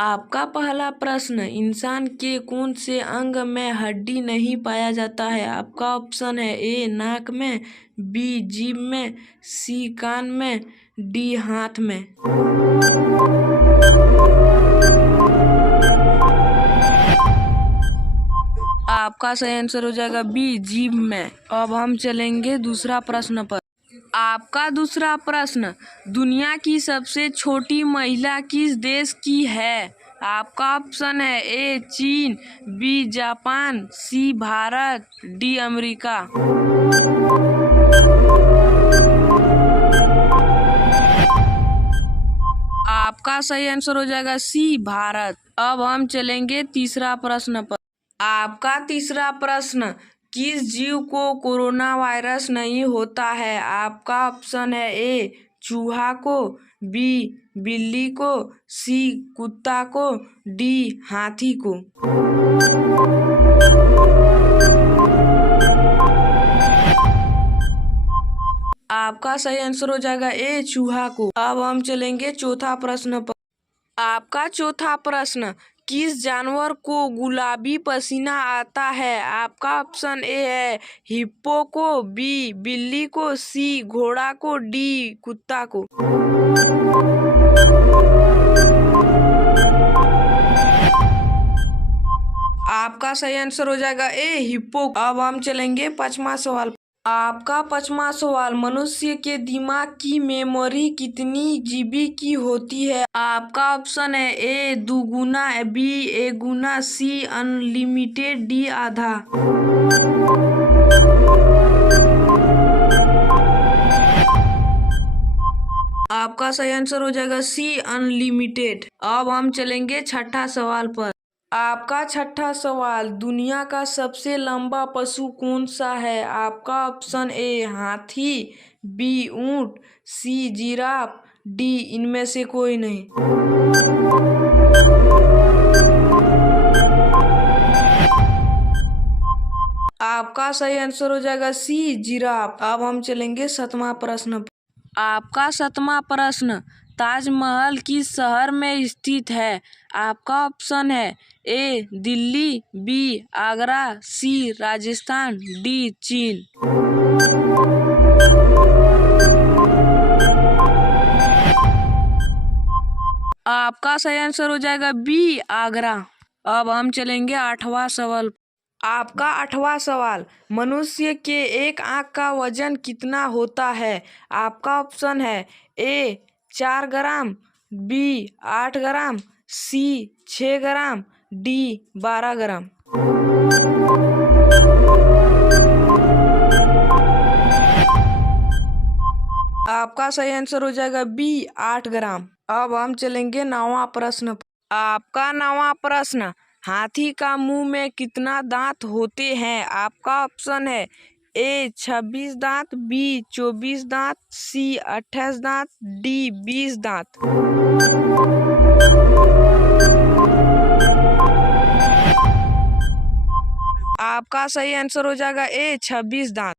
आपका पहला प्रश्न, इंसान के कौन से अंग में हड्डी नहीं पाया जाता है? आपका ऑप्शन है ए नाक में, बी जीभ में, सी कान में, डी हाथ में। आपका सही आंसर हो जाएगा बी जीभ में। अब हम चलेंगे दूसरा प्रश्न पर। आपका दूसरा प्रश्न, दुनिया की सबसे छोटी महिला किस देश की है? आपका ऑप्शन है ए चीन, बी जापान, सी भारत, डी अमेरिका। आपका सही आंसर हो जाएगा सी भारत। अब हम चलेंगे तीसरा प्रश्न पर। आपका तीसरा प्रश्न, किस जीव को कोरोना वायरस नहीं होता है? आपका ऑप्शन है ए चूहा को, बी बिल्ली को, सी कुत्ता को, डी हाथी को। आपका सही आंसर हो जाएगा ए चूहा को। अब हम चलेंगे चौथा प्रश्न पर। आपका चौथा प्रश्न, किस जानवर को गुलाबी पसीना आता है? आपका ऑप्शन ए है हिप्पो को, बी बिल्ली को, सी घोड़ा को, डी कुत्ता को। आपका सही आंसर हो जाएगा ए हिप्पो। अब हम चलेंगे पांचवा सवाल। आपका पांचवा सवाल, मनुष्य के दिमाग की मेमोरी कितनी जीबी की होती है? आपका ऑप्शन है ए दुगुना, बी एक गुना, सी अनलिमिटेड, डी आधा। आपका सही आंसर हो जाएगा सी अनलिमिटेड। अब हम चलेंगे छठा सवाल पर। आपका छठा सवाल, दुनिया का सबसे लंबा पशु कौन सा है? आपका ऑप्शन ए हाथी, बी ऊंट, सी जिराफ, डी इनमें से कोई नहीं। आपका सही आंसर हो जाएगा सी जिराफ। अब हम चलेंगे सातवां प्रश्न पर। आपका सातवां प्रश्न, ताजमहल किस शहर में स्थित है? आपका ऑप्शन है ए दिल्ली, बी आगरा, सी राजस्थान, डी चीन। आपका सही आंसर हो जाएगा बी आगरा। अब हम चलेंगे आठवां सवाल। आपका आठवां सवाल, मनुष्य के एक आंख का वजन कितना होता है? आपका ऑप्शन है ए 4 ग्राम, बी 8 ग्राम, सी 6 ग्राम, डी 12 ग्राम। आपका सही आंसर हो जाएगा बी 8 ग्राम। अब हम चलेंगे नौवां प्रश्न। आपका नौवां प्रश्न, हाथी का मुंह में कितना दांत होते हैं? आपका ऑप्शन है ए 26 दांत, बी 24 दांत, सी 28 दांत, डी 20 दांत। आपका सही आंसर हो जाएगा ए 26 दांत।